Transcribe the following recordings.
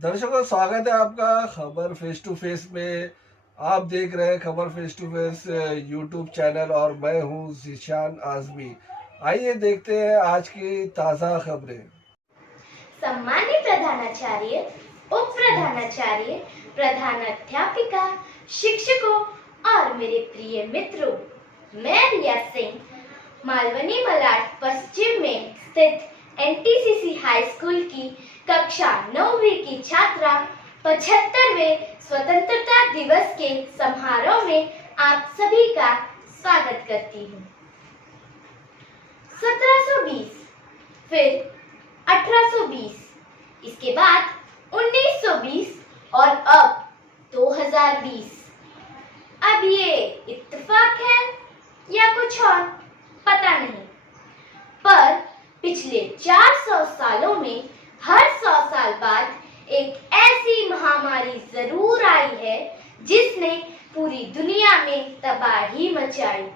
दर्शकों, स्वागत है आपका खबर फेस टू फेस में। आप देख रहे हैं खबर face to face YouTube channel और मैं हूं जीशान आजमी। आइए देखते हैं आज की ताज़ा खबरें। सम्मानित प्रधानाचार्य, उप प्रधानाचार्य, प्रधानाध्यापिका, शिक्षकों और मेरे प्रिय मित्रों, मैं रिया सिंह मालवनी मलाड पश्चिम में स्थित एनटीसीसी हाई स्कूल की कक्षा 9वीं की छात्रा 75वें स्वतंत्रता दिवस के समारोह में आप सभी का स्वागत करती हूँ। 1720, फिर 1820, इसके बाद 1920 और अब 2020। अब ये इत्तेफाक है या कुछ और पता नहीं, पर पिछले 400 सालों में हर 100 साल बाद एक ऐसी महामारी जरूर आई है जिसने पूरी दुनिया में तबाही मचाई।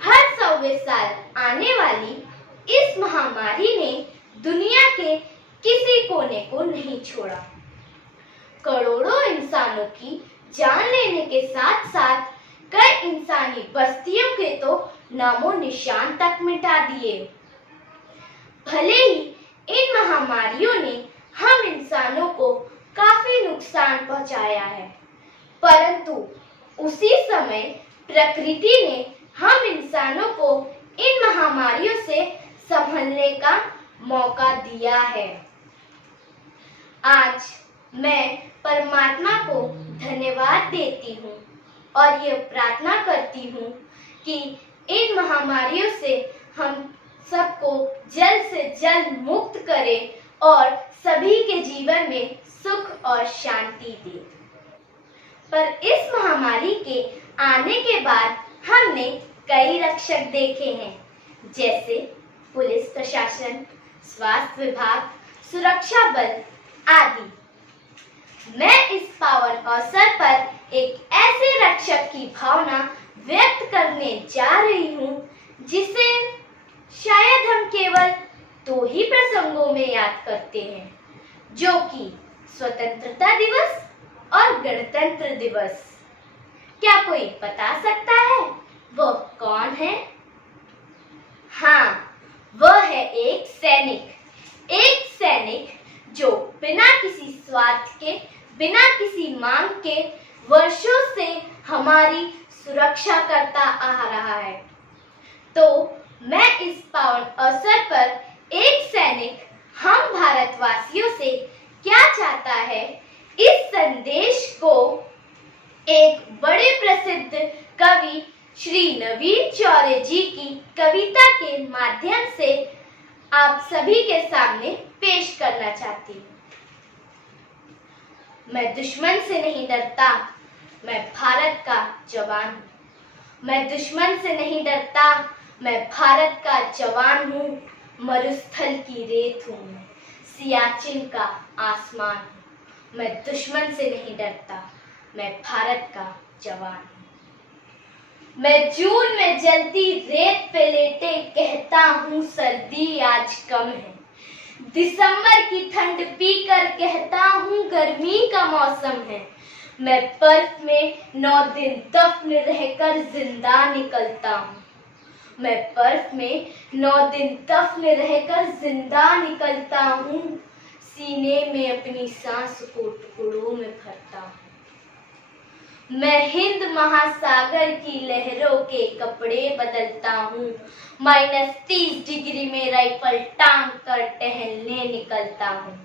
हर 100वें साल आने वाली इस महामारी ने दुनिया के किसी कोने को नहीं छोड़ा। करोड़ों इंसानों की जान लेने के साथ साथ कई इंसानी बस्तियों के तो नामो निशान तक मिटा दिए। भले ही इन महामारियों ने हम इंसानों को काफी नुकसान पहुंचाया है, परंतु उसी समय प्रकृति ने हम इंसानों को इन महामारियों से संभलने का मौका दिया है। आज मैं परमात्मा को धन्यवाद देती हूँ और यह प्रार्थना करती हूँ कि इन महामारियों से हम सबको जल्द से जल्द मुक्त करे और सभी के जीवन में सुख और शांति दे। पर इस महामारी के आने के बाद हमने कई रक्षक देखे हैं, जैसे पुलिस प्रशासन, स्वास्थ्य विभाग, सुरक्षा बल आदि। मैं इस पावन अवसर पर एक ऐसे रक्षक की भावना व्यक्त करने जा रही हूँ जिसे शायद हम केवल 2 ही प्रसंगों में याद करते हैं, जो कि स्वतंत्रता दिवस और गणतंत्र दिवस। क्या कोई बता सकता है वह कौन है? हाँ, वह है एक सैनिक जो बिना किसी स्वार्थ के, बिना किसी मांग के वर्षों से हमारी सुरक्षा करता आ रहा है। तो मैं इस पावन अवसर पर एक सैनिक हम भारतवासियों से क्या चाहता है, इस संदेश को एक बड़े प्रसिद्ध कवि श्री नवीन चौरे जी की कविता के माध्यम से आप सभी के सामने पेश करना चाहती हूँ। मैं दुश्मन से नहीं डरता, मैं भारत का जवान हूँ। मैं दुश्मन से नहीं डरता, मैं भारत का जवान हूँ। मरुस्थल की रेत हूँ मैं, सियाचिन का आसमान हूँ। मैं दुश्मन से नहीं डरता, मैं भारत का जवान हूँ। मैं जून में जलती रेत पे लेटे कहता हूँ सर्दी आज कम है। दिसंबर की ठंड पीकर कहता हूँ गर्मी का मौसम है। मैं बर्फ में 9 दिन दफन रहकर जिंदा निकलता हूँ। मैं बर्फ में 9 दिन दफन रहकर जिंदा निकलता हूँ। सीने में अपनी सांस को टुकड़ों में भरता हूँ। मैं हिंद महासागर की लहरों के कपड़े बदलता हूँ। -30 डिग्री में राइफल टांग कर टहलने निकलता हूँ।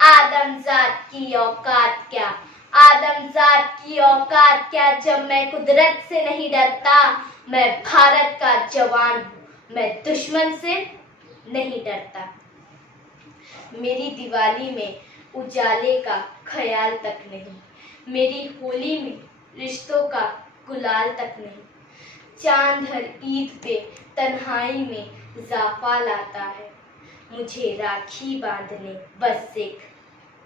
आदमजात की औकात क्या, आदमजात की औकात क्या, जब मैं कुदरत से नहीं डरता। मैं भारत का जवान हूँ, मैं दुश्मन से नहीं डरता। मेरी दिवाली में उजाले का ख्याल तक नहीं, मेरी होली में रिश्तों का गुलाल तक नहीं। चांद हर ईद पे तन्हाई में इजाफा लाता है। मुझे राखी बांधने बस एक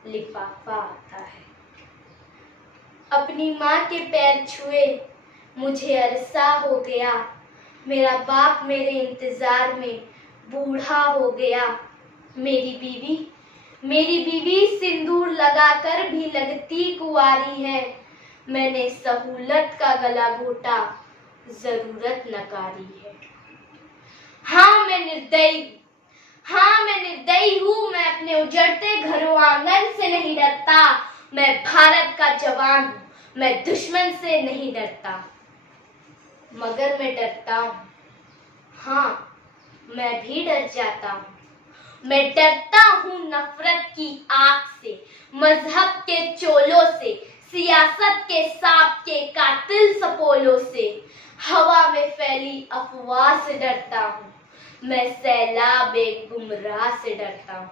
लिफाफा आता है। अपनी माँ के पैर छुए मुझे अरसा हो गया। मेरा बाप मेरे इंतजार में बूढ़ा हो गया। मेरी बीवी मेरी बीवी सिंदूर लगाकर भी लगती कुंवारी है। मैंने सहूलत का गला घोटा, जरूरत नकारी है। हाँ मैं निर्दयी हूँ। मैं अपने उजड़ते घरों आंगन से नहीं डरता। मैं भारत का जवान हूँ, मैं दुश्मन से नहीं डरता। मगर मैं डरता हूँ, हाँ मैं भी डर जाता हूँ। मैं डरता हूँ नफरत की आग से, मजहब के चोलों से, सियासत के सांप के कातिल सपोलों से। हवा में फैली अफवाह से डरता हूँ। मैं सैलाब एक गुमराह से डरता हूँ।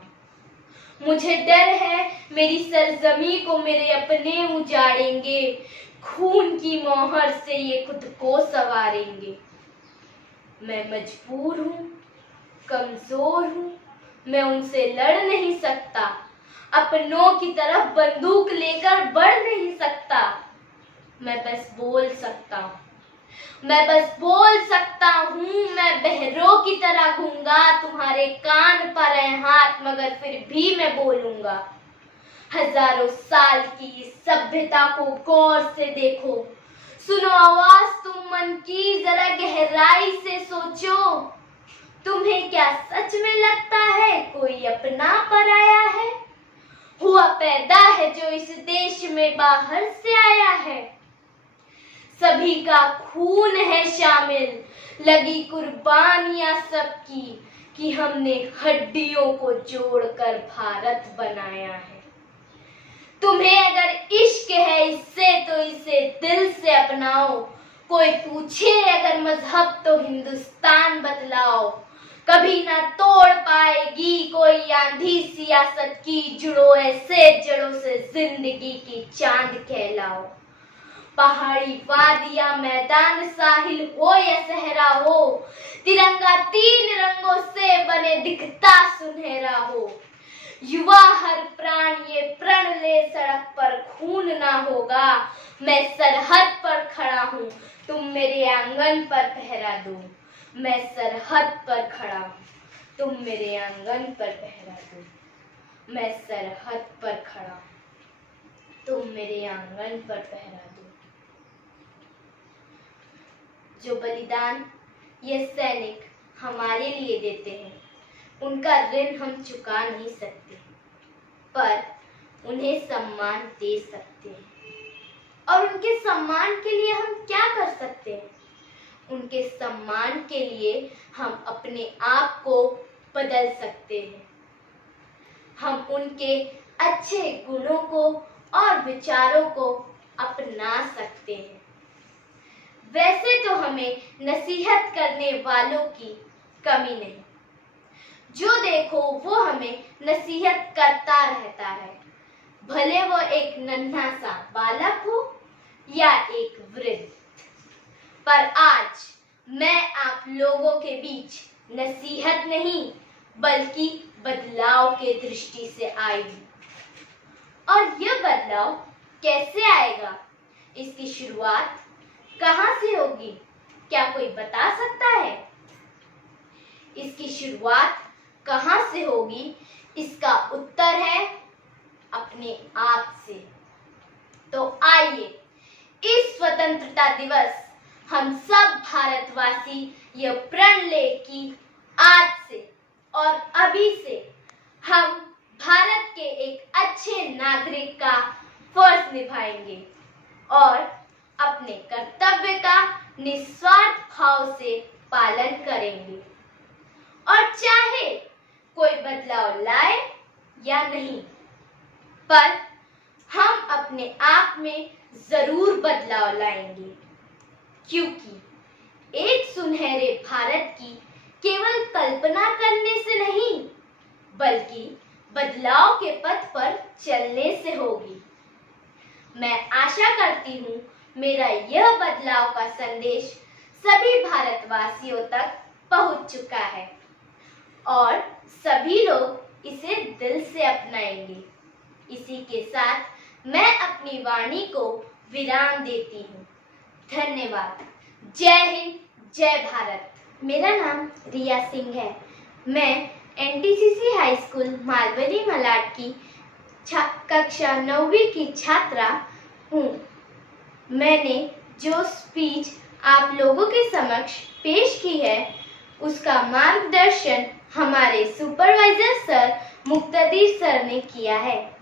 मुझे डर है मेरी सरजमी को मेरे अपने उजाड़ेंगे। खून की मोहर से ये खुद को संवारेंगे। मैं मजबूर हूँ, कमजोर हूँ, मैं उनसे लड़ नहीं सकता। अपनों की तरफ बंदूक लेकर बढ़ नहीं सकता। मैं बस बोल सकता हूँ। मैं बहरों की तरह गूंगा, तुम्हारे कान पर है हाथ मगर फिर भी मैं बोलूंगा। हजारों साल की इस सभ्यता को गौर से देखो, सुनो आवाज तुम मन की, जरा गहराई से सोचो। तुम्हें क्या सच में लगता है कोई अपना पराया है? हुआ पैदा है जो इस देश में बाहर से आया है। सभी का खून है शामिल, लगी कुर्बानियां सबकी, कि हमने हड्डियों को जोड़कर भारत बनाया है। तुम्हें अगर इश्क है इससे तो इसे दिल से अपनाओ। कोई पूछे अगर मजहब तो हिंदुस्तान बतलाओ। कभी ना तोड़ पाएगी कोई आंधी सियासत की, जुड़ो ऐसे जड़ों से जिंदगी की चांद कहलाओ। पहाड़ी वादियां मैदान साहिल हो या सहरा हो, तिरंगा 3 रंगों से बने दिखता सुनहरा हो। युवा हर प्राण ये प्रण ले सड़क पर खून ना होगा। मैं सरहद पर खड़ा हूँ, तुम मेरे आंगन पर पहरा दो। मैं सरहद पर खड़ा हूँ, तुम मेरे आंगन पर पहरा दो। मैं सरहद पर खड़ा हूँ, तुम मेरे आंगन पर पहरा दो। जो बलिदान ये सैनिक हमारे लिए देते हैं, उनका ऋण हम चुका नहीं सकते, पर उन्हें सम्मान दे सकते हैं। और उनके सम्मान के लिए हम क्या कर सकते हैं? उनके सम्मान के लिए हम अपने आप को बदल सकते हैं। हम उनके अच्छे गुणों को और विचारों को अपना सकते हैं। वैसे तो हमें नसीहत करने वालों की कमी नहीं। जो देखो वो हमें नसीहत करता रहता है, भले वो एक नन्हा सा बालक हो या एक वृद्ध। पर आज मैं आप लोगों के बीच नसीहत नहीं बल्कि बदलाव के दृष्टि से आई हूँ। और यह बदलाव कैसे आएगा, इसकी शुरुआत कहाँ से होगी, क्या कोई बता सकता है? इसकी शुरुआत कहाँ से होगी, इसका उत्तर है अपने आप से। तो आइए इस स्वतंत्रता दिवस हम सब भारतवासी यह प्रण ले कि आज से और अभी से हम भारत के एक अच्छे नागरिक का फर्ज निभाएंगे और अपने कर्तव्य का निस्वार्थ भाव से पालन करेंगे। और चाहे कोई बदलाव लाए या नहीं, पर हम अपने आप में जरूर बदलाव लाएंगे, क्योंकि एक सुनहरे भारत की केवल कल्पना करने से नहीं बल्कि बदलाव के पथ पर चलने से होगी। मैं आशा करती हूँ मेरा यह बदलाव का संदेश सभी भारतवासियों तक पहुँच चुका है और सभी लोग इसे दिल से अपनाएंगे। इसी के साथ मैं अपनी वाणी को विराम देती हूँ। धन्यवाद। जय हिंद, जय भारत। मेरा नाम रिया सिंह है। मैं एनटीसीसी हाई स्कूल मालवली मलाड की कक्षा 9वीं की छात्रा हूँ। मैंने जो स्पीच आप लोगों के समक्ष पेश की है उसका मार्गदर्शन हमारे सुपरवाइजर सर मुक्तदीर सर ने किया है।